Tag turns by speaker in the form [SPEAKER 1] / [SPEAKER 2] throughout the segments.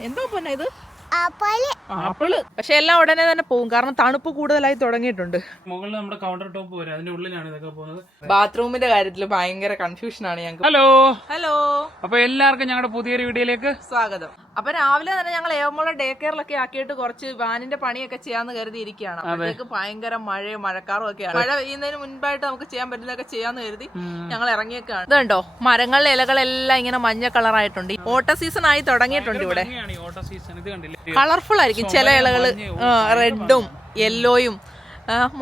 [SPEAKER 1] എന്തോ പൊന്നെ ഇത്? ആപ്പിൾ പക്ഷെ എല്ലാം ഉടനെ തന്നെ പോകും കാരണം തണുപ്പ് കൂടുതലായി തുടങ്ങിയിട്ടുണ്ട്.
[SPEAKER 2] മുകളിൽ നമ്മുടെ കൗണ്ടർ ടോപ്പ് വരും അതിന്റെ ഉള്ളിലാണ് ഇതൊക്കെ പോകുന്നത്.
[SPEAKER 1] ബാത്റൂമിന്റെ കാര്യത്തിൽ ഭയങ്കര കൺഫ്യൂഷൻ ആണ് ഞങ്ങൾക്ക്
[SPEAKER 2] ഹലോ
[SPEAKER 1] ഹലോ
[SPEAKER 2] അപ്പൊ എല്ലാവർക്കും ഞങ്ങളുടെ പുതിയൊരു വീഡിയോയിലേക്ക്
[SPEAKER 1] സ്വാഗതം. അപ്പൊ രാവിലെ തന്നെ ഞങ്ങൾ ഏവമോളെ ഡേ കെയറിലൊക്കെ ആക്കിയിട്ട് കുറച്ച് വാനിന്റെ പണിയൊക്കെ ചെയ്യാന്ന് കരുതി ഇരിക്കുകയാണ് അപ്പോഴേക്ക് ഭയങ്കര മഴയും മഴക്കാറും ഒക്കെയാണ്. മഴ പെയ്യുന്നതിന് മുൻപായിട്ട് നമുക്ക് ചെയ്യാൻ പറ്റുന്നതൊക്കെ ചെയ്യാന്ന് കരുതി ഞങ്ങൾ ഇറങ്ങിയൊക്കെയാണ് ഇതുണ്ടോ മരങ്ങളിലെ ഇലകളെല്ലാം ഇങ്ങനെ മഞ്ഞ കളറായിട്ടുണ്ട് ഓട്ട സീസൺ ആയി തുടങ്ങിയിട്ടുണ്ട് ഇവിടെ.
[SPEAKER 2] ഭംഗിയാണ് ഈ സീസൺ ഇത് കണ്ടില്ലേ?
[SPEAKER 1] കളർഫുൾ ആയിരിക്കും. ചില ഇലകൾ റെഡും യെല്ലോയും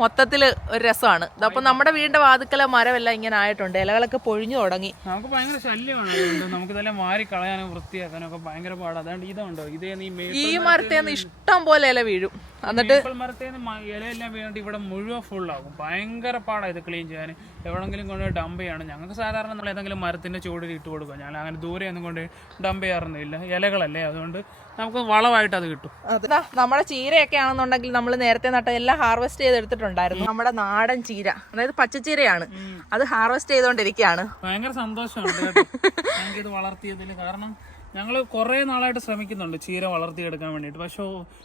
[SPEAKER 1] മൊത്തത്തിൽ ഒരു രസമാണ്. അപ്പൊ നമ്മുടെ വീടിന്റെ വാതുക്കല മരമെല്ലാം ഇങ്ങനെ ആയിട്ടുണ്ട്. ഇലകളൊക്കെ പൊഴിഞ്ഞു തുടങ്ങി.
[SPEAKER 2] നമുക്ക് ഭയങ്കര ശല്യമാണ് അതുകൊണ്ട് നമുക്ക് ഇതെല്ലാം മാറി കളയാനും വൃത്തിയാക്കാനും ഒക്കെ ഭയങ്കര പാടാണ് അതാണ്ട് ഇതുണ്ടോ? ഇതേ നീ
[SPEAKER 1] ഈ മരത്തേന്ന് ഇഷ്ടം പോലെ ഇല വീഴും. എന്നിട്ട്
[SPEAKER 2] ഇലയെല്ലാം വീണിട്ട് ഇവിടെ മുഴുവൻ ആകും. ഭയങ്കര പാടാണ് ഇത് ക്ലീൻ ചെയ്യാൻ എവിടെങ്കിലും കൊണ്ട് ഡംപ് ചെയ്യാണ്. ഞങ്ങൾക്ക് സാധാരണ നമ്മൾ ഏതെങ്കിലും മരത്തിന്റെ ചുവടിൽ ഇട്ട് കൊടുക്കുക ഞാൻ അങ്ങനെ ദൂരെ ഒന്നും കൊണ്ട് ഡംപ് ചെയ്യാറൊന്നുമില്ല. ഇലകളല്ലേ അതുകൊണ്ട് നമുക്ക് വളമായിട്ട് അത് കിട്ടും.
[SPEAKER 1] നമ്മുടെ ചീരയൊക്കെ ആണെന്നുണ്ടെങ്കിൽ നമ്മൾ നേരത്തെ നട്ട എല്ലാം ഹാർവെസ്റ്റ് ചെയ്തെടുത്തിട്ടുണ്ടായിരുന്നു. നമ്മുടെ നാടൻ ചീര അതായത് പച്ചച്ചീരയാണ്. അത് ഹാർവെസ്റ്റ് ചെയ്തുകൊണ്ടിരിക്കുകയാണ്
[SPEAKER 2] ഭയങ്കര സന്തോഷമാണ് വളർത്തിയതിൽ കാരണം ഞങ്ങൾ കുറേ നാളായിട്ട് ശ്രമിക്കുന്നുണ്ട് ചീര വളർത്തിയെടുക്കാൻ വേണ്ടിയിട്ട്. പക്ഷേ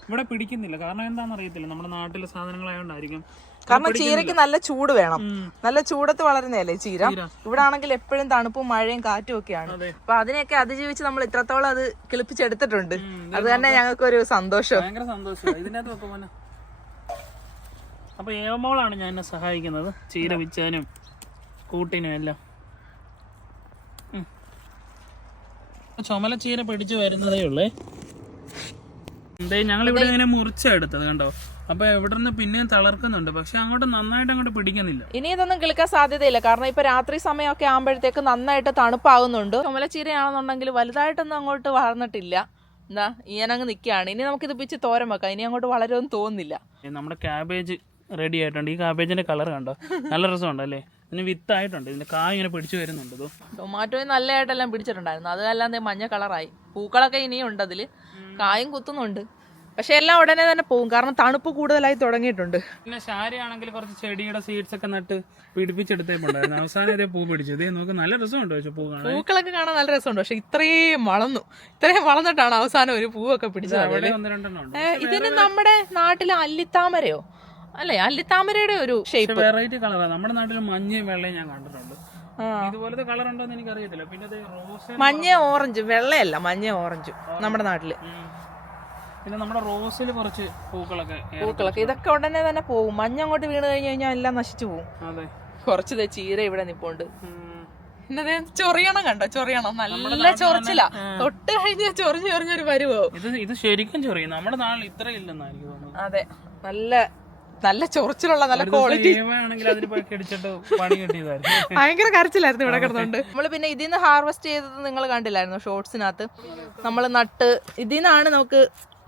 [SPEAKER 2] ഇവിടെ പിടിക്കുന്നില്ല. കാരണം എന്താണെന്ന് അറിയത്തില്ല നമ്മുടെ നാട്ടിലെ സാധനങ്ങളായതുകൊണ്ടായിരിക്കും
[SPEAKER 1] കാരണം ചീരയ്ക്ക് നല്ല ചൂട് വേണം. നല്ല ചൂടത്ത് വളരുന്നതല്ലേ ചീര? ഇവിടെ ആണെങ്കിൽ എപ്പോഴും തണുപ്പും മഴയും കാറ്റും ഒക്കെയാണ്. അപ്പൊ അതിനെയൊക്കെ അതിജീവിച്ച് നമ്മൾ ഇത്രത്തോളം അത് കിളിപ്പിച്ചെടുത്തിട്ടുണ്ട്. അത് തന്നെ ഞങ്ങൾക്ക് ഒരു സന്തോഷം.
[SPEAKER 2] ഭയങ്കര സന്തോഷം ഇതിനകത്ത് അപ്പൊ ഏവമോളാണ് ഞാൻ എന്നെ സഹായിക്കുന്നത്. ചീര വിച്ചാനും കൂട്ടിനും എല്ലാം. ചുമല ചീര പിടിച്ചു വരുന്നതേ ഉള്ളേ. എന്തേ ഞങ്ങൾ ഇവിടെ ഇങ്ങനെ മുറിച്ചെടുത്തത് കണ്ടോ? അപ്പൊ എവിടെ നിന്ന് പിന്നെയും തളർക്കുന്നുണ്ട്. പക്ഷെ അങ്ങോട്ട് നന്നായിട്ട് അങ്ങോട്ട് പിടിക്കുന്നില്ല.
[SPEAKER 1] ഇനി ഇതൊന്നും കിളിക്കാൻ സാധ്യതയില്ല. കാരണം ഇപ്പൊ രാത്രി സമയമൊക്കെ ആകുമ്പോഴത്തേക്ക് നന്നായിട്ട് തണുപ്പാകുന്നുണ്ട് ചുമലച്ചീരയാണെന്നുണ്ടെങ്കിൽ വലുതായിട്ടൊന്നും അങ്ങോട്ട് വളർന്നിട്ടില്ല. എന്താ ഇങ്ങനങ്ങ് നിൽക്കുകയാണ് ഇനി നമുക്കിത് പിച്ച് തോരൻ വെക്കാം. ഇനി അങ്ങോട്ട് വളരുമെന്ന് തോന്നുന്നില്ല.
[SPEAKER 2] നമ്മുടെ ക്യാബേജ് റെഡി ആയിട്ടുണ്ട്. ഈ കാബേജിന്റെ കളർ കണ്ടോ? നല്ല രസമുണ്ട് അല്ലേ ഇതിന് വിത്തായിട്ടുണ്ട്. ഇതിന്റെ കായ ഇങ്ങനെ പിടിച്ചു വരുന്നുണ്ട്
[SPEAKER 1] ടൊമാറ്റോയും നല്ലതായിട്ടെല്ലാം പിടിച്ചിട്ടുണ്ടായിരുന്നു. അതെല്ലാം മഞ്ഞ കളറായി പൂക്കളൊക്കെ ഇനിയും ഉണ്ട് അതിൽ. കായും കുത്തുന്നുണ്ട്. പക്ഷെ എല്ലാം ഉടനെ തന്നെ പോകും കാരണം തണുപ്പ് കൂടുതലായി തുടങ്ങിയിട്ടുണ്ട്.
[SPEAKER 2] പിന്നെ ശാരി ആണെങ്കിൽ കുറച്ച് ചെടിയുടെ സീഡ്സ് ഒക്കെ നട്ട് പിടിപ്പിച്ചെടുത്തേപ്പുണ്ടായിരുന്നു. അവസാനം ഇതേ പൂ പിടിച്ചു. ഇതേ നോക്ക് നല്ല രസമുണ്ട് പക്ഷെ പൂ കാണാൻ.
[SPEAKER 1] പൂക്കളൊക്കെ കാണാൻ നല്ല രസമുണ്ട്. പക്ഷെ ഇത്രയും വളർന്നു. ഇത്രയും വളർന്നിട്ടാണ് അവസാനം ഒരു പൂവൊക്കെ പിടിച്ചത്. ഇതിന് നമ്മുടെ നാട്ടിലെ അല്ലിത്താമരയോ? അല്ലേ? അല്ലിത്താമരയുടെ ഒരു ഷേപ്പ്
[SPEAKER 2] വെറൈറ്റി കളറാണ് നമ്മുടെ നാട്ടിൽ മഞ്ഞയും വെള്ളയും ഞാൻ കണ്ടിട്ടുണ്ട്. ഇതുപോലത്തെ കളർ ഉണ്ടോ എന്ന് എനിക്ക് അറിയത്തില്ല പിന്നെ റോസ്
[SPEAKER 1] മഞ്ഞ ഓറഞ്ച് വെള്ളയല്ല മഞ്ഞ ഓറഞ്ച്. നമ്മുടെ നാട്ടിൽ.
[SPEAKER 2] പിന്നെ നമ്മുടെ റോസിൽ കുറച്ച് പൂക്കളൊക്കെ
[SPEAKER 1] പൂക്കളൊക്കെ. ഇതൊക്കെ ഉടനെ തന്നെ പോകും മഞ്ഞ അങ്ങോട്ട് വീണ് കഴിഞ്ഞു കഴിഞ്ഞാൽ എല്ലാം നശിച്ചു പോകും
[SPEAKER 2] അതെ.
[SPEAKER 1] കുറച്ച് ചീര ഇവിടെ നിപ്പുണ്ട്. പിന്നെ ചൊറിയണം കണ്ടോ? ചൊറിയണം. നല്ല ചൊറിച്ചില്ല തൊട്ട് കഴിഞ്ഞ ചൊറിഞ്ഞ് ചൊറിഞ്ഞൊരു പരുവോ
[SPEAKER 2] ഇത് ഇത് ശരിക്കും ചൊറിയും. നമ്മുടെ നാട്ടിൽ ഇത്ര ഇല്ലെന്നായിരിക്കും
[SPEAKER 1] അതെ. നല്ല നല്ല ചൊറിച്ചിലുള്ള നല്ല ക്വാളിറ്റി ഭയങ്കര കരച്ചിലായിരുന്നു ഇവിടെ കിടന്നുണ്ട് നമ്മൾ പിന്നെ ഇതിൽ നിന്ന് ഹാർവെസ്റ്റ് ചെയ്തത് നിങ്ങൾ കണ്ടില്ലായിരുന്നു ഷോർട്സിനകത്ത് നമ്മൾ നട്ട് ഇതിൽ നിന്നാണ് നമുക്ക്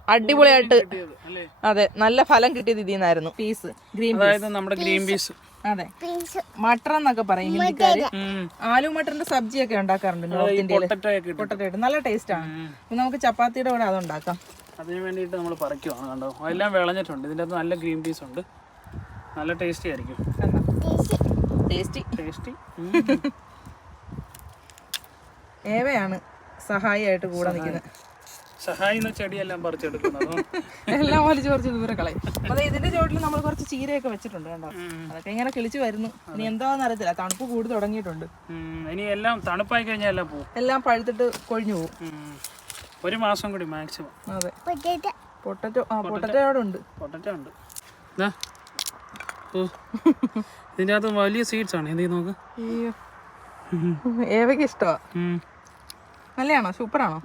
[SPEAKER 1] അടിപൊളിയായിട്ട് അതെ നല്ല ഫലം കിട്ടിയത് ഇതിൽ നിന്നായിരുന്നു പീസ് ഗ്രീൻ
[SPEAKER 2] നമ്മുടെ ഗ്രീൻ പീസ്
[SPEAKER 1] അതെ. മട്ടർ എന്നൊക്കെ പറയും ഹിന്ദിക്കാര്. ആലു മട്ടറിന്റെ സബ്ജി ഒക്കെ ഉണ്ടാക്കാറുണ്ട് നോർത്ത് ഇന്ത്യയിൽ
[SPEAKER 2] പൊട്ടറ്റോ
[SPEAKER 1] നല്ല ടേസ്റ്റ് ആണ്. നമുക്ക് ചപ്പാത്തിയുടെ കൂടെ അത് ഉണ്ടാക്കാം
[SPEAKER 2] അതിന് വേണ്ടിയിട്ട് നമ്മൾ പറിക്കുവാണ് കണ്ടോ? എല്ലാം വിളഞ്ഞിട്ടുണ്ട്. ഇതിന്റെ അകത്ത് നല്ല ഗ്രീൻ പീസ് ഉണ്ട്. നല്ല ടേസ്റ്റി ആയിരിക്കും.
[SPEAKER 1] ടേസ്റ്റി.
[SPEAKER 2] ടേസ്റ്റി.
[SPEAKER 1] ഏവയാണ് സഹായിയായിട്ട് കൂടെ നിൽക്കുന്നത്?
[SPEAKER 2] ചെടിയെല്ലാം പറിച്ചെടുക്കുന്നത്.
[SPEAKER 1] എല്ലാം വലിച്ചു കുറച്ച് ദൂരെ കളയും. അതെ ഇതിന്റെ ചോട്ടിൽ നമ്മൾ കുറച്ച് ചീരയൊക്കെ വെച്ചിട്ടുണ്ട് കണ്ടോ? അതൊക്കെ ഇങ്ങനെ കിളിച്ചു വരുന്നു. ഇനി എന്താന്ന് അറിയത്തില്ല. തണുപ്പ് കൂടി തുടങ്ങിയിട്ടുണ്ട്.
[SPEAKER 2] ഇനി എല്ലാം തണുപ്പായി കഴിഞ്ഞാൽ എല്ലാം പോകും
[SPEAKER 1] എല്ലാം പഴുത്തിട്ട് കൊഴിഞ്ഞു പോകും.
[SPEAKER 2] ഒരു മാസം കൂടി മാക്സിമം.
[SPEAKER 1] അതെ.
[SPEAKER 3] പൊട്ടേറ്റ.
[SPEAKER 1] പൊട്ടറ്റോ ആ പൊട്ടറ്റോ. അവിടെ ഉണ്ട്.
[SPEAKER 2] പൊട്ടറ്റോ ഉണ്ട്. ഇതാ ഓ. ഇതിന്റെ അകത്ത് വലിയ സീഡ്സ് ആണ്. എന്ത് നോക്ക്.
[SPEAKER 1] അയ്യോ. ഏവയ്ക്ക് ഇഷ്ടമാ
[SPEAKER 2] നല്ലതാണോ
[SPEAKER 1] സൂപ്പർ സൂപ്പറാണോ.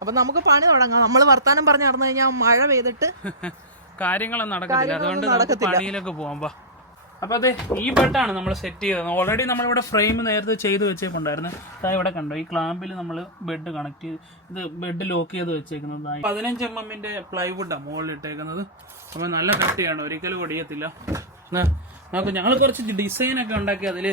[SPEAKER 1] അപ്പൊ നമുക്ക് പണി തുടങ്ങാം. നമ്മൾ വർത്താനം പറഞ്ഞു നടന്നു കഴിഞ്ഞാൽ മഴ പെയ്തിട്ട്
[SPEAKER 2] കാര്യങ്ങളൊന്നും നടക്കത്തില്ല. അതുകൊണ്ട് നടക്കത്തില്ല. പണിയിലൊക്കെ പോകാം വാ അപ്പൊ അതെ ഈ ബെഡാണ് നമ്മൾ സെറ്റ് ചെയ്തത്. ഓൾറെഡി നമ്മൾ ഇവിടെ ഫ്രെയിം നേരത്തെ ചെയ്ത് വെച്ചേക്കുണ്ടായിരുന്നു അതാ ഇവിടെ കണ്ടോ ഈ ക്ലാമ്പിൽ നമ്മൾ ബെഡ് കണക്ട് ചെയ്ത് ഇത് ബെഡ് ലോക്ക് ചെയ്ത് വെച്ചേക്കുന്നത് പതിനഞ്ച് എം എമ്മിന്റെ പ്ലൈവുഡാണ് മുകളിൽ ഇട്ടേക്കുന്നത്. അപ്പൊ നല്ല കട്ടിയാണ് ഒരിക്കലും ഒടിയത്തില്ല. നമുക്ക് ഞങ്ങൾ കുറച്ച് ഡിസൈൻ ഒക്കെ ഉണ്ടാക്കി അതിൽ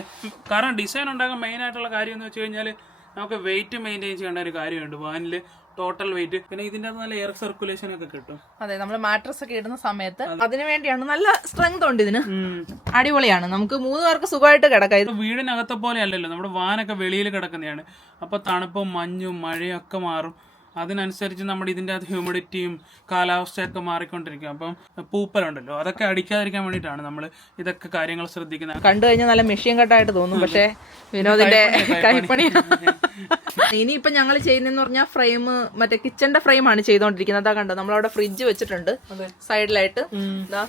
[SPEAKER 2] കാരണം ഡിസൈൻ ഉണ്ടാക്കാൻ മെയിൻ ആയിട്ടുള്ള കാര്യം എന്ന് വെച്ച് കഴിഞ്ഞാൽ നമുക്ക് വെയിറ്റ് മെയിന്റെയിൻ ചെയ്യേണ്ട ഒരു കാര്യമുണ്ട്. വാനിൽ ടോട്ടൽ വെയിറ്റ് പിന്നെ ഇതിന്റെ നല്ല എയർ സർക്കുലേഷൻ ഒക്കെ കിട്ടും.
[SPEAKER 1] അതെ നമ്മൾ മാട്രസ് ഒക്കെ ഇടുന്ന സമയത്ത് അതിനു വേണ്ടിയാണ് നല്ല സ്ട്രെങ്ത് ഉണ്ട് ഇതിന്. അടിപൊളിയാണ്. നമുക്ക് മൂന്ന് പേർക്ക് സുഖമായിട്ട് കിടക്കാം. ഇത്
[SPEAKER 2] ഇത് വീടിനകത്തെ പോലെ അല്ലല്ലോ നമ്മുടെ വാനൊക്കെ വെളിയിൽ കിടക്കുന്നതാണ്. അപ്പൊ തണുപ്പും മഞ്ഞും മഴയും ഒക്കെ മാറും. അതിനനുസരിച്ച് നമ്മൾ ഇതിന്റെ അകത്ത് ഹ്യൂമിഡിറ്റിയും കാലാവസ്ഥയൊക്കെ മാറിക്കൊണ്ടിരിക്കും. അപ്പം പൂപ്പലുണ്ടല്ലോ അതൊക്കെ അടിക്കാതിരിക്കാൻ വേണ്ടിയിട്ടാണ് നമ്മൾ ഇതൊക്കെ കാര്യങ്ങൾ ശ്രദ്ധിക്കുന്നത്.
[SPEAKER 1] കണ്ടു കഴിഞ്ഞാൽ നല്ല മെഷീൻ കട്ടായിട്ട് തോന്നും പക്ഷേ വിനോദിന്റെ കൈപ്പണി ഇനിയിപ്പോ ഞങ്ങൾ ചെയ്യുന്നതെന്ന് പറഞ്ഞാൽ ഫ്രെയിം മറ്റേ കിച്ചന്റെ ഫ്രെയിം ആണ് ചെയ്തോണ്ടിരിക്കുന്നത്. അതാ കണ്ടോ നമ്മളവിടെ ഫ്രിഡ്ജ് വെച്ചിട്ടുണ്ട് സൈഡിലായിട്ട്.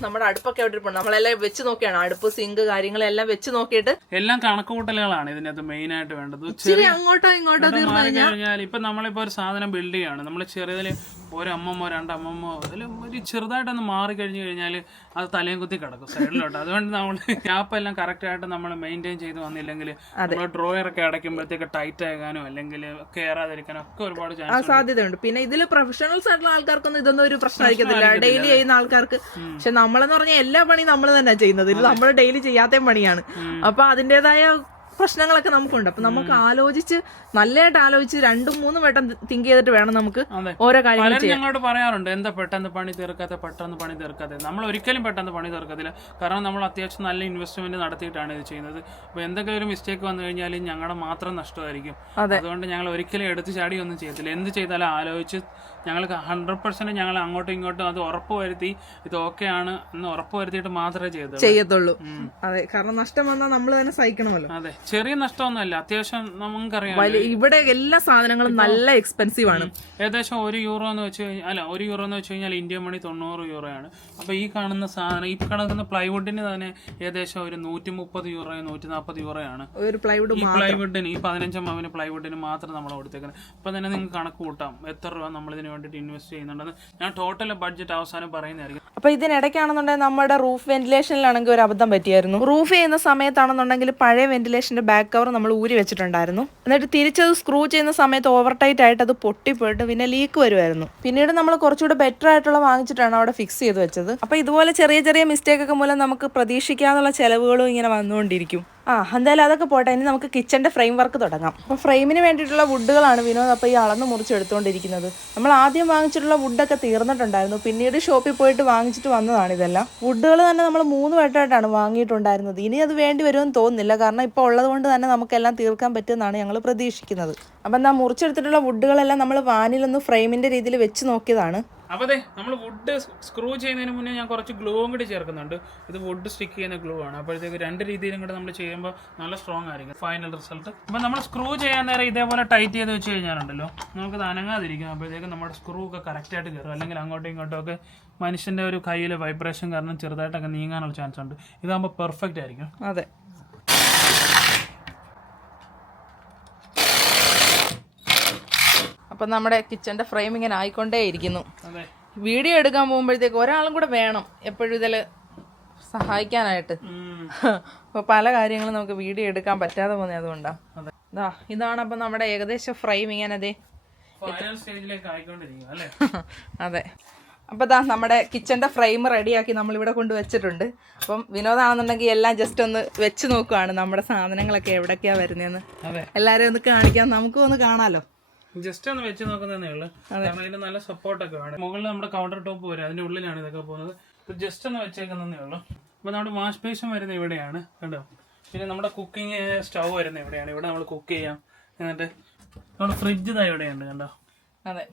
[SPEAKER 1] നമ്മുടെ അടുപ്പൊക്കെ അവിടെ ഇരിപ്പുണ്ട്. നമ്മളെല്ലാം വെച്ച് നോക്കിയാണ്. അടുപ്പ് സിങ്ക് കാര്യങ്ങളെല്ലാം വെച്ച് നോക്കിയിട്ട്
[SPEAKER 2] എല്ലാം കണക്കുകൂട്ടലുകളാണ് ഇതിനകത്ത് മെയിൻ ആയിട്ട് വേണ്ടത്.
[SPEAKER 1] ഇച്ചിരി അങ്ങോട്ടോ ഇങ്ങോട്ടോ തീർന്നു
[SPEAKER 2] കഴിഞ്ഞാൽ ഇപ്പൊ നമ്മളിപ്പോ ഒരു സാധനം ബിൽഡ് ചെയ്യാണ് നമ്മൾ ചെറിയതിൽ ഒരമ്മമ്മോ രണ്ടമ്മമ്മോ അതിൽ ഒരു ചെറുതായിട്ടൊന്ന് മാറി കഴിഞ്ഞു കഴിഞ്ഞാൽ അത് തലയും കുത്തി കിടക്കും സൈഡിലോട്ട്. അതുകൊണ്ട് നമ്മൾ ക്യാപ്പ് എല്ലാം കറക്റ്റ് ആയിട്ട് നമ്മൾ മെയിന്റെയിൻ ചെയ്ത് വന്നില്ലെങ്കിൽ നമ്മൾ ഡ്രോയർ ഒക്കെ അടയ്ക്കുമ്പോഴത്തേക്ക് ടൈറ്റ് ആകാനോ അല്ലെങ്കിൽ കയറാതിരിക്കാനോ ഒക്കെ ഒരുപാട് ചാൻസ്
[SPEAKER 1] സാധ്യതയുണ്ട്. പിന്നെ ഇതിൽ പ്രൊഫഷണൽസ് ആയിട്ടുള്ള ആൾക്കാർക്കൊന്നും ഇതൊന്നും ഒരു പ്രശ്നമായിരിക്കത്തില്ല. ഡെയിലി ചെയ്യുന്ന ആൾക്കാർക്ക്. പക്ഷെ നമ്മളെന്ന് പറഞ്ഞാൽ എല്ലാ പണിയും നമ്മൾ തന്നെ ചെയ്യുന്നത്. ഇത് നമ്മൾ ഡെയിലി ചെയ്യാത്ത പണിയാണ്. അപ്പൊ അതിന്റെതായ പ്രശ്നങ്ങളൊക്കെ നമുക്കുണ്ട്. അപ്പൊ നമുക്ക് ആലോചിച്ച് നല്ലതായിട്ട് ആലോചിച്ച് രണ്ടും മൂന്നും വട്ടം തിങ്ക് ചെയ്തിട്ട് വേണം നമുക്ക് ഓരോ കാര്യങ്ങൾ
[SPEAKER 2] ഞങ്ങളോട് പറയാറുണ്ട് എന്താ പെട്ടെന്ന് പണി തീർക്കാത്ത പെട്ടെന്ന് പണി തീർക്കാതെ നമ്മൾ ഒരിക്കലും പെട്ടെന്ന് പണി തീർക്കത്തില്ല. കാരണം നമ്മൾ അത്യാവശ്യം നല്ല ഇൻവെസ്റ്റ്മെന്റ് നടത്തിയിട്ടാണ് ഇത് ചെയ്യുന്നത്. അപ്പൊ എന്തെങ്കിലും ഒരു മിസ്റ്റേക്ക് വന്നു കഴിഞ്ഞാൽ ഞങ്ങളുടെ മാത്രം നഷ്ടമായിരിക്കും. അതുകൊണ്ട് ഞങ്ങൾ ഒരിക്കലും എടുത്തു ചാടി ഒന്നും ചെയ്യത്തില്ല. എന്ത് ചെയ്താലും ആലോചിച്ച് ഞങ്ങൾക്ക് ഹൺഡ്രഡ് പെർസെന്റ് ഞങ്ങൾ അങ്ങോട്ടും ഇങ്ങോട്ടും അത് ഉറപ്പ് വരുത്തി ഇത് ഓക്കെ ആണ് എന്ന് ഉറപ്പ് വരുത്തിയിട്ട് മാത്രമേ ചെയ്തുള്ളൂ.
[SPEAKER 1] ചെയ്യത്തുള്ളൂ. അതെ കാരണം നഷ്ടം വന്നാൽ നമ്മൾ തന്നെ സഹിക്കണമല്ലോ.
[SPEAKER 2] അതെ ചെറിയ നഷ്ടമൊന്നുമല്ല അത്യാവശ്യം നമുക്കറിയാം
[SPEAKER 1] ഇവിടെ എല്ലാ സാധനങ്ങളും നല്ല എക്സ്പെൻസീവ് ആണ്.
[SPEAKER 2] ഏകദേശം ഒരു യൂറോ എന്ന് വെച്ച് കഴിഞ്ഞാൽ അല്ല ഒരു യൂറോ എന്ന് വെച്ച് കഴിഞ്ഞാൽ ഇന്ത്യ മണി തൊണ്ണൂറ് യൂറോ ആണ്. അപ്പൊ ഈ കാണുന്ന സാധനം ഈ കിടക്കുന്ന പ്ലൈവുഡിന് തന്നെ ഏകദേശം ഒരു നൂറ്റി മുപ്പത് യൂറോ നൂറ്റി നാൽപ്പത് യൂറോ
[SPEAKER 1] ഒരു പ്ലൈവുഡ്
[SPEAKER 2] ഈ പ്ലൈവുഡിന് ഈ പതിനഞ്ചാം മാവിന് പ്ലൈവുഡിന് മാത്രം നമ്മൾ കൊടുത്തേക്കുന്നത്. അപ്പോൾ തന്നെ നിങ്ങൾക്ക് കണക്ക് കൂട്ടാം എത്ര രൂപ നമ്മൾ ഇതിന് വേണ്ടിയിട്ട് ഇൻവെസ്റ്റ് ചെയ്യുന്നുണ്ടെന്ന് ഞാൻ ടോട്ടൽ ബഡ്ജറ്റ് അവസാനം പറയുന്നതായിരിക്കും.
[SPEAKER 1] അപ്പൊ ഇതിനിടയ്ക്കാണെന്നുണ്ടെങ്കിൽ നമ്മുടെ റൂഫ് വെന്റിലേഷനിലാണെങ്കിൽ ഒരു അബദ്ധം പറ്റിയായിരുന്നു. റൂഫ് ചെയ്യുന്ന സമയത്താണെന്നുണ്ടെങ്കിൽ പഴയ വെന്റിലേഷന്റെ ബാക്ക് കവർ നമ്മൾ ഊരി വെച്ചിട്ടുണ്ടായിരുന്നു. എന്നിട്ട് തിരിച്ചത് സ്ക്രൂ ചെയ്യുന്ന സമയത്ത് ഓവർ ടൈറ്റ് ആയിട്ട് അത് പൊട്ടിപ്പോയിട്ട് പിന്നെ ലീക്ക് വരുമായിരുന്നു പിന്നീട് നമ്മൾ കുറച്ചുകൂടെ ബെറ്റർ ആയിട്ടുള്ള വാങ്ങിച്ചിട്ടാണ് അവിടെ ഫിക്സ് ചെയ്ത് വെച്ചത്. അപ്പൊ ഇതുപോലെ ചെറിയ ചെറിയ മിസ്റ്റേക്ക് ഒക്കെ മൂലം നമുക്ക് പ്രതീക്ഷിക്കാനുള്ള ചെലവുകളും ഇങ്ങനെ വന്നുകൊണ്ടിരിക്കും. ആ എന്തായാലും അതൊക്കെ പോട്ടെ. ഇനി നമുക്ക് കിച്ചന്റെ ഫ്രെയിം വർക്ക് തുടങ്ങാം. അപ്പോൾ ഫ്രെയിമിന് വേണ്ടിയിട്ടുള്ള വുഡുകളാണ് വിനോദ് അപ്പോൾ ഈ അളന്ന് മുറിച്ച് എടുത്തുകൊണ്ടിരിക്കുന്നത് നമ്മൾ ആദ്യം വാങ്ങിച്ചിട്ടുള്ള വുഡൊക്കെ തീർന്നിട്ടുണ്ടായിരുന്നു. പിന്നീട് ഷോപ്പിൽ പോയിട്ട് വാങ്ങിച്ചിട്ട് വന്നതാണ് ഇതെല്ലാം. വുഡുകൾ തന്നെ നമ്മൾ മൂന്ന് വട്ടമായിട്ടാണ് വാങ്ങിയിട്ടുണ്ടായിരുന്നത്. ഇനി അത് വേണ്ടി വരുമെന്ന് തോന്നുന്നില്ല. കാരണം ഇപ്പോൾ ഉള്ളത് കൊണ്ട് തന്നെ നമുക്കെല്ലാം തീർക്കാൻ പറ്റുമെന്നാണ് ഞങ്ങൾ പ്രതീക്ഷിക്കുന്നത്. അപ്പം എന്താ മുറിച്ചെടുത്തിട്ടുള്ള വുഡുകളെല്ലാം നമ്മൾ വാനിലൊന്ന് ഫ്രെയിമിന്റെ രീതിയിൽ വെച്ച് നോക്കിയതാണ്.
[SPEAKER 2] അപ്പോൾ അതെ നമ്മൾ വുഡ് സ്ക്രൂ ചെയ്യുന്നതിന് മുന്നേ ഞാൻ കുറച്ച് ഗ്ലൂവും കൂടി ചേർക്കുന്നുണ്ട്. ഇത് വുഡ് സ്റ്റിക്ക് ചെയ്യുന്ന ഗ്ലൂ ആണ്. അപ്പോഴത്തേക്ക് രണ്ട് രീതിയിലും കൂടെ നമ്മൾ ചെയ്യുമ്പോൾ നല്ല സ്ട്രോങ് ആയിരിക്കും. ഫൈനൽ റിസൾട്ട് അപ്പോൾ നമ്മൾ സ്ക്രൂ ചെയ്യാൻ നേരം ഇതേപോലെ ടൈറ്റ് ചെയ്ത് വെച്ച് കഴിഞ്ഞാലുണ്ടല്ലോ നമുക്കത് അനങ്ങാതിരിക്കും. അപ്പോഴത്തേക്ക് നമ്മുടെ സ്ക്രൂ ഒക്കെ കറക്റ്റായിട്ട് കയറും അല്ലെങ്കിൽ അങ്ങോട്ടും ഇങ്ങോട്ടും ഒക്കെ മനുഷ്യന്റെ ഒരു കയ്യിൽ വൈബ്രേഷൻ കാരണം ചെറുതായിട്ടൊക്കെ നീങ്ങാനുള്ള ചാൻസ് ഉണ്ട്. ഇതാകുമ്പോൾ പെർഫെക്റ്റ് ആയിരിക്കും.
[SPEAKER 1] അതെ. അപ്പം നമ്മുടെ കിച്ചന്റെ ഫ്രെയിം ഇങ്ങനെ ആയിക്കൊണ്ടേ ഇരിക്കുന്നു
[SPEAKER 2] അതെ.
[SPEAKER 1] വീഡിയോ എടുക്കാൻ പോകുമ്പോഴത്തേക്ക് ഒരാളും കൂടെ വേണം എപ്പോഴും ഇതിൽ സഹായിക്കാനായിട്ട്. അപ്പോൾ പല കാര്യങ്ങളും നമുക്ക് വീഡിയോ എടുക്കാൻ പറ്റാതെ പോകുന്നത് അതുകൊണ്ടാണ്
[SPEAKER 2] അതെ.
[SPEAKER 1] ഇതാ ഇതാണ് അപ്പം നമ്മുടെ ഏകദേശം ഫ്രെയിം ഇങ്ങനെ അതെ അതെ. അപ്പോൾ ഇതാ നമ്മുടെ കിച്ചന്റെ ഫ്രെയിം റെഡിയാക്കി നമ്മളിവിടെ കൊണ്ട് വെച്ചിട്ടുണ്ട്. അപ്പം വിനോദാണെന്നുണ്ടെങ്കിൽ എല്ലാം ജസ്റ്റ് ഒന്ന് വെച്ച് നോക്കുവാണ് നമ്മുടെ സാധനങ്ങളൊക്കെ എവിടൊക്കെയാണ് വരുന്നതെന്ന് എല്ലാവരെയും ഒന്ന് കാണിക്കാം. നമുക്കും ഒന്ന് കാണാമല്ലോ
[SPEAKER 2] ജസ്റ്റ് ഒന്ന് വെച്ച് നോക്കുന്നതേ ഉള്ളൂ. കാരണം ഇതിന് നല്ല സപ്പോർട്ടൊക്കെ വേണം. മുകളിൽ നമ്മുടെ കൗണ്ടർ ടോപ്പ് വരും അതിന്റെ ഉള്ളിലാണ് ഇതൊക്കെ പോകുന്നത്. ജസ്റ്റ് ഒന്ന് വെച്ചേക്കുന്നതേ ഉള്ളൂ. അപ്പോൾ നമ്മുടെ വാഷ് ബേസൺ വരുന്നത് ഇവിടെയാണ് കണ്ടോ? പിന്നെ നമ്മുടെ കുക്കിംഗ് സ്റ്റൗ വരുന്നത് ഇവിടെയാണ്. ഇവിടെ നമ്മൾ കുക്ക് ചെയ്യാം. എന്നിട്ട് നമ്മുടെ ഫ്രിഡ്ജ് ഇതാ ഇവിടെയുണ്ട് കണ്ടോ?
[SPEAKER 1] അതെ.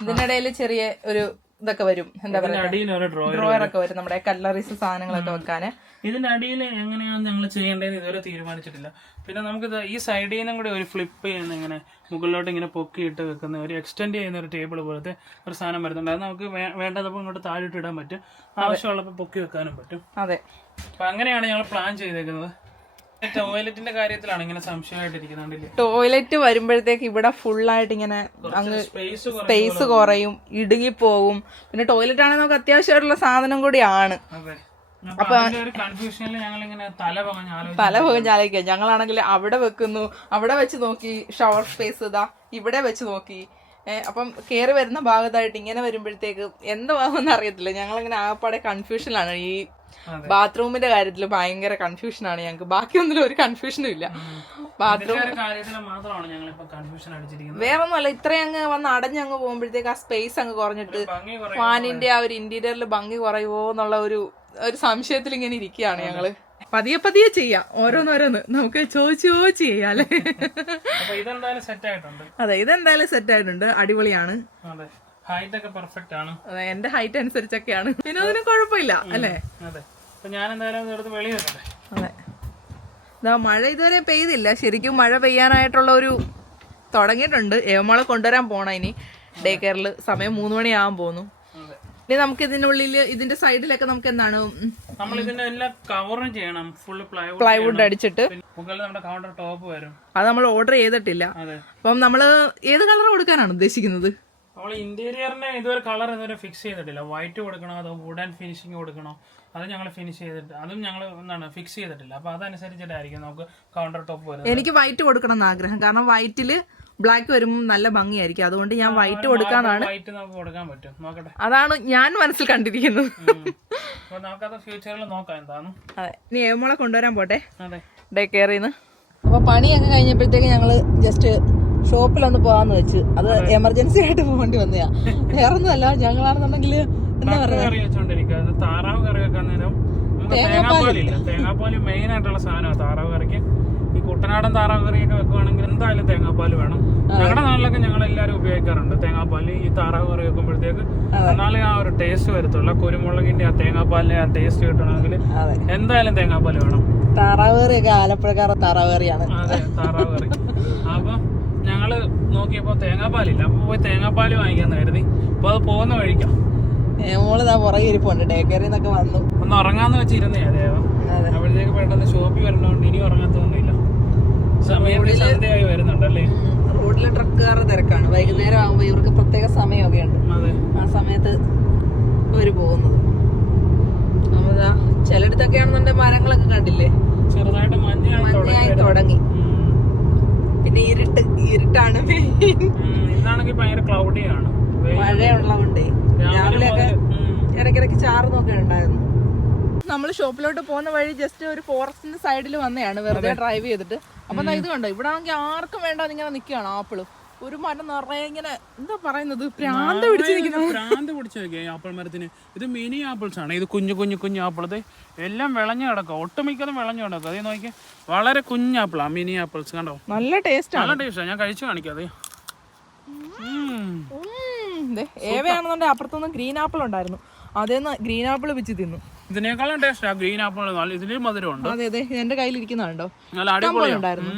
[SPEAKER 1] ഇതിനിടയിൽ ചെറിയ ഒരു ഇതൊക്കെ വരും. എന്താ പറയുക?
[SPEAKER 2] ഡ്രോയർ
[SPEAKER 1] ഒക്കെ വരും നമ്മുടെ കല്ലറീസ് സാധനങ്ങളൊക്കെ വെക്കാന്.
[SPEAKER 2] ഇതിന്റെ അടിയിൽ എങ്ങനെയാണ് ഞങ്ങൾ ചെയ്യേണ്ടതെന്ന് ഇതുവരെ തീരുമാനിച്ചിട്ടില്ല. പിന്നെ നമുക്ക് ഈ സൈഡിൽ നിന്നും കൂടി ഒരു ഫ്ലിപ്പ് ചെയ്യുന്ന ഇങ്ങനെ മുകളിലോട്ട് ഇങ്ങനെ പൊക്കിയിട്ട് വെക്കുന്ന ഒരു എക്സ്റ്റെൻഡ് ചെയ്യുന്ന ഒരു ടേബിൾ പോലത്തെ ഒരു സാധനം വരുന്നുണ്ട്. അത് നമുക്ക് വേണ്ടതപ്പോൾ ഇങ്ങോട്ട് താഴോട്ട് ഇടാൻ പറ്റും. ആവശ്യമുള്ളപ്പോൾ പൊക്കി വെക്കാനും പറ്റും.
[SPEAKER 1] അതെ.
[SPEAKER 2] അപ്പൊ അങ്ങനെയാണ് ഞങ്ങൾ പ്ലാൻ ചെയ്തേക്കുന്നത്. ടോയ്ലറ്റിന്റെ കാര്യത്തിലാണ് ഇങ്ങനെ സംശയമായിട്ടിരിക്കുന്നുണ്ടല്ലേ?
[SPEAKER 1] ടോയ്ലറ്റ് വരുമ്പോഴത്തേക്ക് ഇവിടെ ഫുള്ളായിട്ട് ഇങ്ങനെ അങ്ങ്
[SPEAKER 2] സ്പേസ്
[SPEAKER 1] കുറയും ഇടുങ്ങിപ്പോവും. പിന്നെ ടോയ്ലറ്റ് ആണെങ്കിൽ നമുക്ക് അത്യാവശ്യമായിട്ടുള്ള സാധനം കൂടിയാണ്.
[SPEAKER 2] അപ്പൊ തല പകഞ്ഞ് ആലോചിച്ചു
[SPEAKER 1] പല പോകും ആലോചിക്കുക. ഞങ്ങളാണെങ്കിൽ അവിടെ വെക്കുന്നു അവിടെ വെച്ച് നോക്കി ഷവർ സ്പേസ് ഇതാ ഇവിടെ വെച്ച് നോക്കി. അപ്പം കയറി വരുന്ന ഭാഗത്തായിട്ട് ഇങ്ങനെ വരുമ്പോഴത്തേക്ക് എന്താവുമെന്ന് അറിയത്തില്ല ഞങ്ങളിങ്ങനെ ആകപ്പാടെ കൺഫ്യൂഷനിലാണ് ഈ. ബാത്റൂമിന്റെ കാര്യത്തിൽ ഭയങ്കര കൺഫ്യൂഷൻ ആണ് ഞങ്ങൾക്ക് ബാക്കിയൊന്നിലും ഒരു കൺഫ്യൂഷനും ഇല്ല. ബാത്റൂം
[SPEAKER 2] വേറെ
[SPEAKER 1] വേറൊന്നുമല്ല ഇത്രയും അങ്ങ് വന്ന് അടഞ്ഞ് അങ്ങ് പോകുമ്പോഴത്തേക്ക് ആ സ്പേസ് അങ്ങ് കുറഞ്ഞിട്ട് ഫാനിന്റെ ആ ഒരു ഇന്റീരിയറിൽ ഭംഗി കുറയുമോ എന്നുള്ള ഒരു ഒരു സംശയത്തിൽ ഇങ്ങനെ ഇരിക്കുകയാണ് ഞങ്ങൾ. പതിയെ പതിയെ ചെയ്യാം. ഓരോന്നോരോന്ന്. നമുക്ക് ചോദിച്ചു ചോദിച്ച് ചെയ്യാം അല്ലേ? അതെ ഇതെന്തായാലും സെറ്റ് ആയിട്ടുണ്ട്. അടിപൊളിയാണ്.
[SPEAKER 2] അതെ. ഹൈറ്റ് ഒക്കെ പെർഫെക്റ്റ് ആണ്.
[SPEAKER 1] അതെ എന്റെ ഹൈറ്റ് അനുസരിച്ചൊക്കെയാണ്. പിന്നെ അതിന് കുഴപ്പമില്ല അല്ലേ?
[SPEAKER 2] അതെ. ഞാൻ എന്തായാലും വെളിയിൽ
[SPEAKER 1] അതെ. ഇതാ മഴ ഇതുവരെ പെയ്തില്ല. ശരിക്കും മഴ പെയ്യാനായിട്ടുള്ള ഒരു തുടങ്ങിയിട്ടുണ്ട്. ഏവമളെ കൊണ്ടുവരാൻ പോണ ഇനി. ഡേ കെയറിൽ സമയം മൂന്ന് മണിയാകാൻ പോകുന്നു ഇനി നമുക്ക് ഇതിനുള്ളിൽ ഇതിന്റെ സൈഡിലൊക്കെ നമുക്ക് എന്താണ്
[SPEAKER 2] നമ്മൾ ഇതിന്റെ എല്ലാം കവറും ചെയ്യണം. ഫുൾ പ്ലൈവുഡ്
[SPEAKER 1] അടിച്ചിട്ട്.
[SPEAKER 2] കൗണ്ടർ ടോപ്പ് വരും.
[SPEAKER 1] അത് നമ്മൾ ഓർഡർ ചെയ്തിട്ടില്ല. അപ്പം നമ്മൾ ഏത് കളർ കൊടുക്കാനാണ് ഉദ്ദേശിക്കുന്നത്?
[SPEAKER 2] നമ്മൾ ഇന്റീരിയറിന് ഇതുവരെ കളർ ഇതുവരെ ഫിക്സ് ചെയ്തിട്ടില്ല. വൈറ്റ് കൊടുക്കണോ അതോ വുഡൻ ഫിനിഷിങ് കൊടുക്കണോ? അത് ഞങ്ങൾ ഫിനിഷ് ചെയ്തിട്ട് അതും ഞങ്ങൾ എന്താണ് ഫിക്സ് ചെയ്തിട്ടില്ല. അപ്പൊ അതനുസരിച്ചിട്ടായിരിക്കും നമുക്ക് കൗണ്ടർ ടോപ്പ് വരുന്നത്.
[SPEAKER 1] എനിക്ക് വൈറ്റ് കൊടുക്കണം എന്ന് ആഗ്രഹം. കാരണം വൈറ്റിൽ ബ്ലാക്ക് വരുമ്പോൾ നല്ല ഭംഗിയായിരിക്കും. അതുകൊണ്ട് ഞാൻ വൈറ്റ് കൊടുക്കാനാണ്
[SPEAKER 2] വൈറ്റ് നമുക്ക് കൊടുക്കാൻ പറ്റും. നോക്കട്ടെ.
[SPEAKER 1] അതാണ് ഞാൻ മനസ്സിൽ കണ്ടിരിക്കുന്നത്.
[SPEAKER 2] അപ്പൊ നമുക്കത് ഫ്യൂച്ചറിൽ നോക്കാം എന്താണ്
[SPEAKER 1] അതെ. ഇനി ഏമോളെ കൊണ്ടുവരാൻ പോട്ടെ.
[SPEAKER 2] അതെ.
[SPEAKER 1] ഡേ കെയറിന്ന് അപ്പൊ പണിയൊക്കെ കഴിഞ്ഞപ്പോഴത്തേക്ക് ഞങ്ങൾ ജസ്റ്റ് ഷോപ്പിലൊന്ന് പോവാന്ന് വെച്ച്. അത് എമർജൻസി ആയിട്ട് പോകേണ്ടി വന്നയാ. വേറൊന്നുമല്ല ഞങ്ങളാണെന്നുണ്ടെങ്കിൽ എന്താ
[SPEAKER 2] പറയാ? താറാവ് കറി വെക്കാൻ നേരം തേങ്ങാപ്പാലില്ല തേങ്ങാപ്പാൽ. മെയിൻ ആയിട്ടുള്ള സാധനമാണ് താറാവ് കറിക്ക്. ഈ കുട്ടനാടൻ താറാവ് കറിയൊക്കെ വെക്കുവാണെങ്കിൽ എന്തായാലും തേങ്ങാപ്പാൽ വേണം. ഞങ്ങളുടെ നാട്ടിലൊക്കെ ഞങ്ങൾ എല്ലാവരും ഉപയോഗിക്കാറുണ്ട് തേങ്ങാപ്പാൽ. ഈ താറാവ് കറി വെക്കുമ്പോഴത്തേക്ക് എന്നാലേ ആ ഒരു ടേസ്റ്റ് വരത്തുള്ളൂ. കുരുമുളകിന്റെ ആ തേങ്ങാപ്പാലിന്റെ ആ ടേസ്റ്റ് കിട്ടണമെങ്കിൽ എന്തായാലും തേങ്ങാപ്പാൽ വേണം.
[SPEAKER 1] താറാവ് കറിയൊക്കെ ആലപ്പുഴക്കാരുടെ താറാവ് കറിയാണ്.
[SPEAKER 2] അതെ താറാവ് കറി. അപ്പൊ ഞങ്ങൾ നോക്കിയപ്പോൾ തേങ്ങാപ്പാലില്ല. അപ്പൊ പോയി തേങ്ങാപ്പാൽ വാങ്ങിക്കാന്ന് കരുതി. അപ്പൊ അത് പോകുന്ന വഴിക്കാം.
[SPEAKER 1] ഏമോൾ ഇതാ പുറകെ ഇരിപ്പുണ്ട് നിന്നൊക്കെ വന്നു.
[SPEAKER 2] ഒന്ന് ഉറങ്ങാന്ന് വെച്ചിരുന്നേ
[SPEAKER 1] അതെ
[SPEAKER 2] അപ്പോഴത്തേക്ക് പെട്ടെന്ന് ഷോപ്പിൽ വരണോണ്ട് ഇനി ഉറങ്ങാത്തൊന്നുമില്ല. സമയത്ത് സന്ധ്യയായി വരുന്നുണ്ടല്ലേ?
[SPEAKER 1] റോഡിലെ ട്രക്കുകാരുടെ തിരക്കാണ്. വൈകുന്നേരം ആകുമ്പോൾ ഇവർക്ക് പ്രത്യേക സമയമൊക്കെ ഉണ്ട് ആ സമയത്ത് അവർ പോകുന്നത്. ചിലയിടത്തൊക്കെ ആണെന്നുണ്ടെങ്കിൽ മരങ്ങളൊക്കെ കണ്ടില്ലേ?
[SPEAKER 2] ചെറുതായിട്ട് മഞ്ഞായി
[SPEAKER 1] മഞ്ഞയായി
[SPEAKER 2] തുടങ്ങി.
[SPEAKER 1] പിന്നെ ഇരുട്ട് ഇരുട്ടാണ്
[SPEAKER 2] ഇന്നാണെങ്കിൽ ഭയങ്കര ക്ലൗഡിയാണ്
[SPEAKER 1] മഴയുള്ളതുകൊണ്ടേ.
[SPEAKER 2] രാവിലെയൊക്കെ
[SPEAKER 1] ഇടയ്ക്കിടയ്ക്ക് ചാറുന്നൊക്കെ ഉണ്ടായിരുന്നു നമ്മൾ ഷോപ്പിലോട്ട് പോകുന്ന വഴി ജസ്റ്റ് ഒരു ഫോറസ്റ്റിന്റെ സൈഡിൽ വന്നതാണ്. വെറുതെ ഡ്രൈവ് ചെയ്തിട്ട്. അപ്പൊ ഇത് കണ്ടോ? ഇവിടെ ആണെങ്കിൽ ആർക്കും വേണ്ടാതെ ഇങ്ങനെ നിൽക്കുകയാണ് ആപ്പിൾ. ഒരു മരം നിറയെ ഇങ്ങനെ എന്താ പറയുന്നത്? പ്രാന്ത പിടിച്ച് നിൽക്കുന്നു
[SPEAKER 2] ഭ്രാന്ത് ഈ ആപ്പിൾ മരത്തിന് ഇത് മിനി ആപ്പിൾസ് ആണ്. ഇത് കുഞ്ഞു കുഞ്ഞു കുഞ്ഞു ആപ്പിൾ ഇത് എല്ലാം വിളഞ്ഞു കിടക്കുക. ഒട്ടുമിക്കതും വിളഞ്ഞു കിടക്കുക. അതേ നോക്കി വളരെ കുഞ്ഞു ആപ്പിളാ മിനി ആപ്പിൾസ് കണ്ടോ?
[SPEAKER 1] നല്ല ടേസ്റ്റ്
[SPEAKER 2] നല്ല ടേസ്റ്റാണ് ഞാൻ കഴിച്ചു കാണിക്കാം അതെ.
[SPEAKER 1] ഏവയാണെന്നുണ്ടെങ്കിൽ അപ്പുറത്തൊന്നും ഗ്രീൻ ആപ്പിൾ ഉണ്ടായിരുന്നു. അതേന്ന് ഗ്രീൻ ആപ്പിൾ വെച്ച് തിന്നു.
[SPEAKER 2] ഇതിനേക്കാളും ടേസ്റ്റാ ഗ്രീൻ ആപ്പിൾ നല്ല ഇതിലും മധുരമുണ്ട്.
[SPEAKER 1] അതെ അതെ. എന്റെ കയ്യിൽ ഇരിക്കുന്നുണ്ടോ
[SPEAKER 2] നല്ല അടിപൊളി
[SPEAKER 1] ഉണ്ടായിരുന്നു.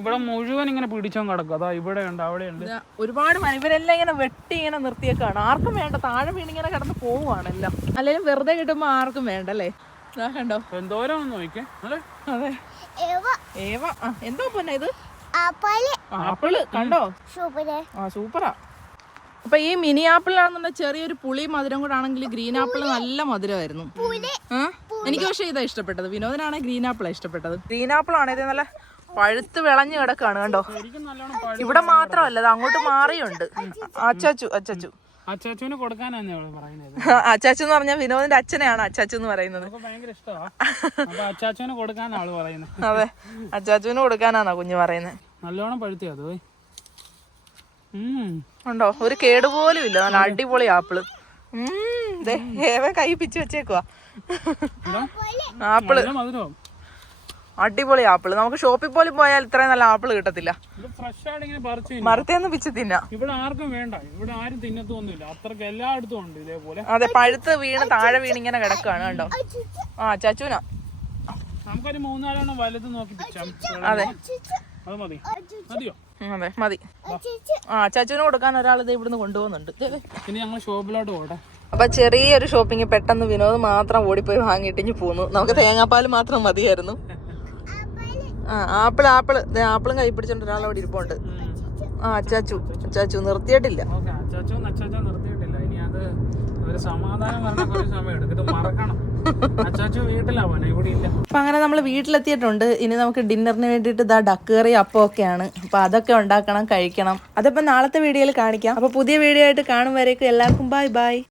[SPEAKER 2] ഇവിടെ മുഴുവൻ ഇങ്ങനെ പിടിച്ചോ കിടക്കും. അതാ ഇവിടെ ഉണ്ട് അവിടെ ഉണ്ട്.
[SPEAKER 1] ഇതാ, ഒരുപാട് മനുഷ്യരെല്ലാം ഇവരെല്ലാം ഇങ്ങനെ വെട്ടി ഇങ്ങനെ നിർത്തിയേക്കാണ്. ആർക്കും വേണ്ട താഴെ വീണിങ്ങനെ കിടന്ന് പോവുകയാണ് എല്ലാം അല്ലെങ്കിൽ വെറുതെ കിട്ടുമ്പോ ആർക്കും വേണ്ട അല്ലേ? ഇതാ കണ്ടോ?
[SPEAKER 2] എന്തോരം
[SPEAKER 1] അതെ. ഏവ. ആ എന്തോ പൊന്നെ ഇത്? ആപ്പിൾ. കണ്ടോ? ആ സൂപ്പറാ. അപ്പൊ ഈ മിനി ആപ്പിൾ ആണെന്നുണ്ടെങ്കിൽ ചെറിയൊരു പുളി മധുരം കൂടെ ആണെങ്കിൽ ഗ്രീൻ ആപ്പിൾ നല്ല മധുരമായിരുന്നു? എനിക്ക് പക്ഷേ ഇതാ ഇഷ്ടപ്പെട്ടത്. വിനോദനാണ് ഗ്രീൻ ആപ്പിളാണ് ഇഷ്ടപ്പെട്ടത്. ഗ്രീൻ ആപ്പിൾ ആണ് ഇത് നല്ല പഴുത്ത് വിളഞ്ഞു കിടക്കാണ് കണ്ടോ? ഇവിടെ മാത്രമല്ല അങ്ങോട്ട് മാറിയുണ്ട്. അച്ചാച്ചു അച്ചാച്ചു.
[SPEAKER 2] അച്ചാച്ചുവിന് കൊടുക്കാനാണ് പറയുന്നത്.
[SPEAKER 1] അച്ചാച്ചു എന്ന് പറഞ്ഞാൽ വിനോദിന്റെ അച്ഛനെയാണ് അച്ചാച്ചു എന്ന് പറയുന്നത്.
[SPEAKER 2] അച്ചാച്ചുവിന് കൊടുക്കാനാണ് ആൾ പറയുന്നത്.
[SPEAKER 1] അതെ. അച്ചാച്ചുവിന് കൊടുക്കാനാണോ കുഞ്ഞു പറയുന്നത്
[SPEAKER 2] നല്ലോണം പഴുത്തി അത്?
[SPEAKER 1] ഉണ്ടോ? ഒരു കേടുപോലും ഇല്ല. നല്ല അടിപൊളി ആപ്പിൾ. ഉം, ഏവൻ കൈ പിച്ച് വെച്ചേക്കുവാ?
[SPEAKER 2] ആപ്പിൾ. മധുരവും.
[SPEAKER 1] അടിപൊളി ആപ്പിൾ. നമുക്ക് ഷോപ്പിൽ പോലും പോയാൽ ഇത്രയും നല്ല ആപ്പിൾ കിട്ടത്തില്ല. മരത്തേന്ന് പിച്ച് തിന്നാ.
[SPEAKER 2] ഇവിടെ ആർക്കും വേണ്ട. ഇവിടെ ആരും തിന്നത്തൊന്നുമില്ല അത്രയ്ക്ക് എല്ലായിടത്തും ഉണ്ട് ഇതേപോലെ.
[SPEAKER 1] അതെ പഴുത്ത് വീണ് താഴെ വീണ് ഇങ്ങനെ കിടക്കാണ് കണ്ടോ? ആ ചച്ചൂന.
[SPEAKER 2] നമുക്കൊരു മൂന്നാലെണ്ണം വലുത് നോക്കി
[SPEAKER 1] അതെ.
[SPEAKER 2] അത് മതി.
[SPEAKER 1] ആ ചാച്ചുവിന് കൊടുക്കാൻ ഒരാൾ ഇത് ഇവിടുന്ന് കൊണ്ടുപോകുന്നുണ്ട്.
[SPEAKER 2] ഇനി ഞങ്ങൾ ഷോപ്പിലോട്ട് പോട്ടെ.
[SPEAKER 1] അപ്പൊ ചെറിയൊരു ഷോപ്പിംഗ് പെട്ടെന്ന് വിനോദ് മാത്രം ഓടിപ്പോയി വാങ്ങിയിട്ട് ഇനി പോന്നു. നമുക്ക് തേങ്ങാപ്പാൽ മാത്രം മതിയായിരുന്നു. ആ ആപ്പിൾ ആപ്പിൾ. ദേ ആപ്പിളും കൈ പിടിച്ചോണ്ട് ഒരാൾ അവിടെ ഇരിപ്പുണ്ട്. ആ അച്ചാച്ചു. അച്ചാച്ചു നിർത്തിയിട്ടില്ല. അപ്പൊ അങ്ങനെ നമ്മൾ വീട്ടിലെത്തിയിട്ടുണ്ട്. ഇനി നമുക്ക് ഡിന്നറിന് വേണ്ടിയിട്ട് ഇതാ ഡക്ക് കറി അപ്പം ഒക്കെയാണ്. അപ്പൊ അതൊക്കെ ഉണ്ടാക്കണം കഴിക്കണം. അതിപ്പോ നാളത്തെ വീഡിയോയിൽ കാണിക്കാം. അപ്പൊ പുതിയ വീഡിയോ ആയിട്ട് കാണും വരേക്കും. എല്ലാവർക്കും ബൈ ബൈ